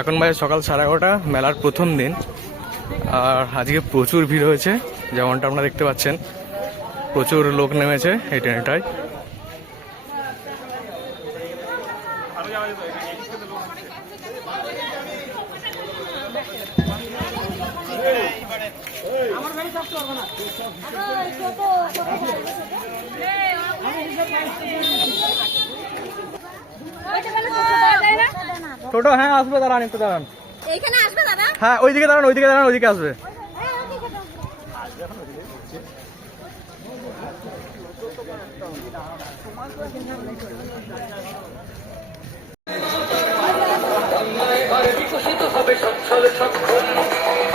এখন বাজে সকাল 11:30, মেলার প্রথম দিন। আর আজকে প্রচুর ভিড় হয়েছে, যেমনটা আপনারা দেখতে পাচ্ছেন। প্রচুর লোক নেমেছে এই ট্রেনটায়। ছোট, হ্যাঁ আসবে, দাঁড়ান একটু দাঁড়ান। এইখানে আসবে দাদা? হ্যাঁ ওইদিকে দাঁড়ান, ওইদিকে দাঁড়ান, ওইদিকে আসবে।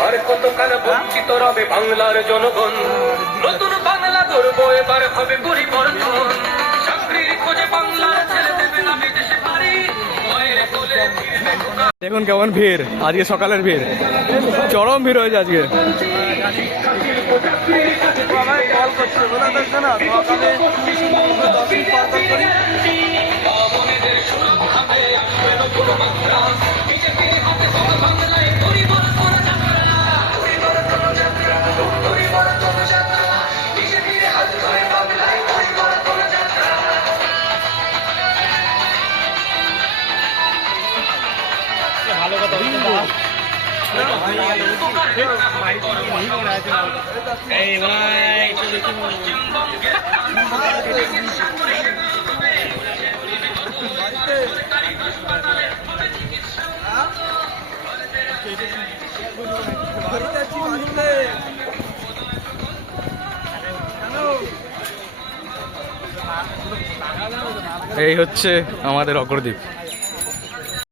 আর কতকাল বঞ্চিত রবে বাংলার জনগণ। নতুন বাংলা গর্ব এবার হবে পরিবর্তন। চাকরির খোঁজে বাংলার ছেলে দেবে না বিদেশে পারি। দেখুন কেমন ভিড়, আজকে সকালের ভিড়, চরম ভিড় হয়েছে আজকে। ভালো কথা এই হচ্ছে আমাদের অগ্রদ্বীপ।